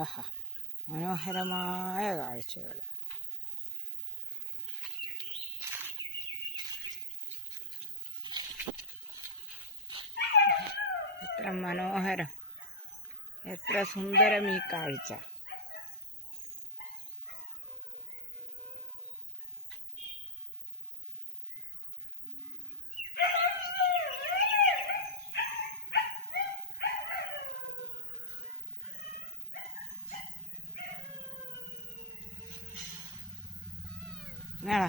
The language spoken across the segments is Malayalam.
ആഹാ, മനോഹരമായ കാഴ്ചകൾ. എത്ര മനോഹരം, എത്ര സുന്ദരം ഈ കാഴ്ച. മേള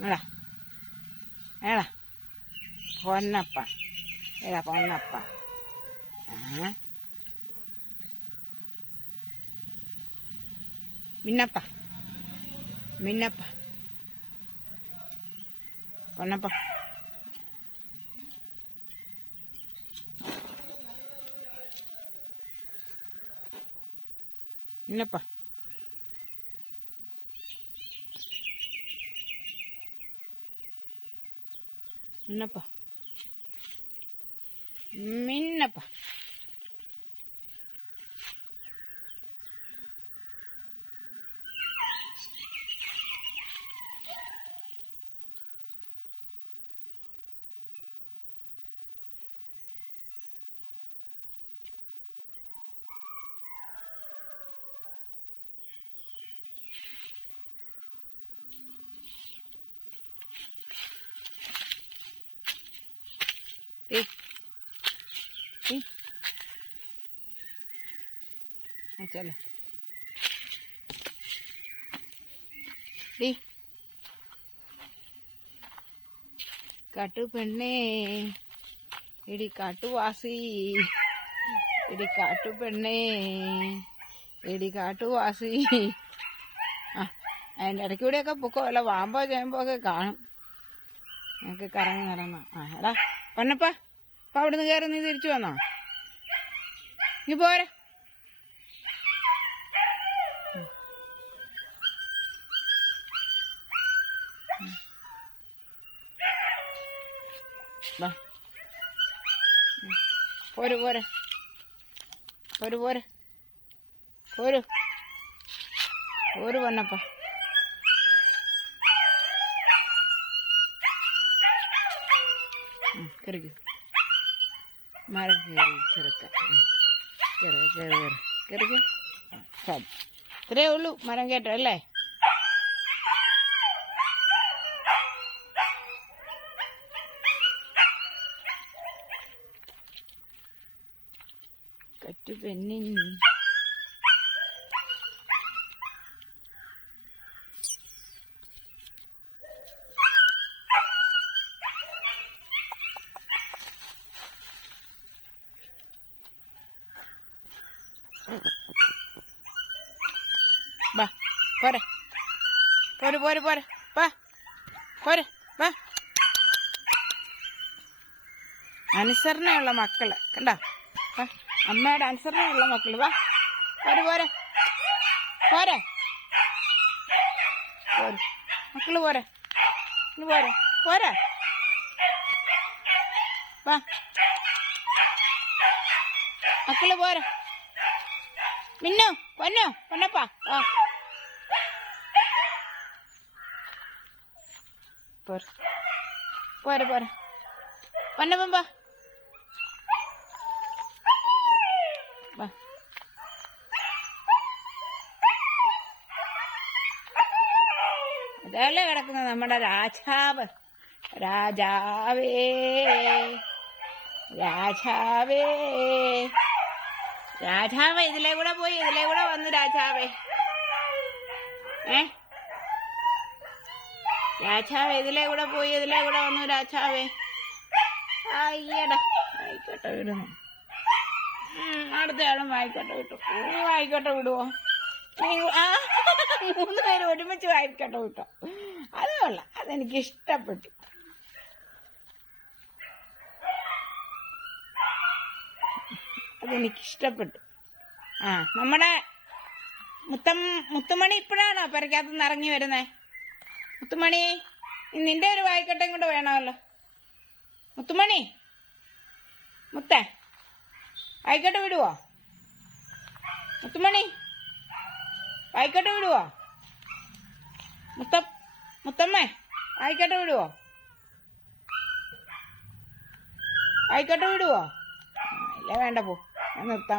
മേള മേള പൊന്നപ്പ, ഏതാ പൊന്നപ്പ? മിന്നപ്പ, മിന്നപ്പ, പൊന്നപ്പ. മിന്നപ്പ, മിന്നപ്പ, മിന്നപ്പ. चलो കാട്ടു പെണ്ണേ, ഇടി കാട്ടുവാസി, ഇടി കാട്ടു പെണ്ണേ, ഇടി കാട്ടുവാസി. അതിൻ്റെ ഇടയ്ക്ക് കൂടെയൊക്കെ പൊക്കോ, വല്ല വാമ്പോ ചേമ്പോ ഒക്കെ കാണും. ഞങ്ങൾക്ക് കറങ്ങി നടന്നോ. എടാ പൊന്നപ്പ, അപ്പൊ അവിടുന്ന് കയറി നീ തിരിച്ചു വന്നോ? നീ പോരെ. പോര് പോരെ, പോര് പോര്, പോര് പോര് പൊന്നപ്പ. കയറിക്കോ, മരം കയറി ചെറുക്ക, കയറി കയറി കയറി കയറിക്കോ. ഇത്രയേ ഉള്ളൂ മരം കയറ്റം അല്ലേ? കറ്റു പെണ്ണിൻ വാ പോരെ, പോര് പോര് പോരെ, വാ പോരെ, വാ. അനുസരണയുള്ള മക്കള് കണ്ടോ? അമ്മയുടെ അനുസരണയുള്ള മക്കള്. വാ പോര് പോരെ, പോരെ പോര് മക്കള്, പോരെ പോരെ പോരെ, വാ മക്കള് പോരെ. മിന്നു പൊന്നു പൊന്നപ്പാ, വാ പോരെ പോരെ പോരെ പൊന്നപ്പൻ, വാ വാ. അതല്ലേ കിടക്കുന്നത് നമ്മുടെ രാജാവ്. രാജാവേ രാജാവേ രാജാവേ, ഇതിലേ കൂടെ പോയി ഇതിലേ കൂടെ വന്നു രാജാവേ. രാജാവേ ഇതിലേ കൂടെ പോയി ഇതിലേ കൂടെ വന്നു രാജാവേ. അയ്യടാ, ആയിക്കോട്ടെ വിടുന്നു. അടുത്തയാളും വായിക്കോട്ടെ വിട്ടു. വായിക്കോട്ടെ വിടുവോ? 3 പേര് ഒരുമിച്ച് വായിക്കോട്ടെ വിട്ടോ. അത് കൊള്ളാം, അതെനിക്ക് ഇഷ്ടപ്പെട്ടു. അതെനിക്കിഷ്ടപ്പെട്ടു. നമ്മുടെ മുത്തുമണി ഇപ്പോഴാണോ പെരക്കകത്തുനിന്ന് ഇറങ്ങി വരുന്നേ? മുത്തുമണി, നിന്റെ ഒരു വായിക്കട്ടയും കൂടെ വേണമല്ലോ. മുത്തുമണി, മുത്തേ വായിക്കട്ടെ വിടുവോ? മുത്തുമണി വായിക്കോട്ടെ വിടുവോ? മുത്തമ്മേ വായിക്കോട്ടെ വിടുവോ? വായിക്കോട്ടെ വിടുവോ? ഇല്ല വേണ്ട, പോ, ഞാൻ നിർത്താം.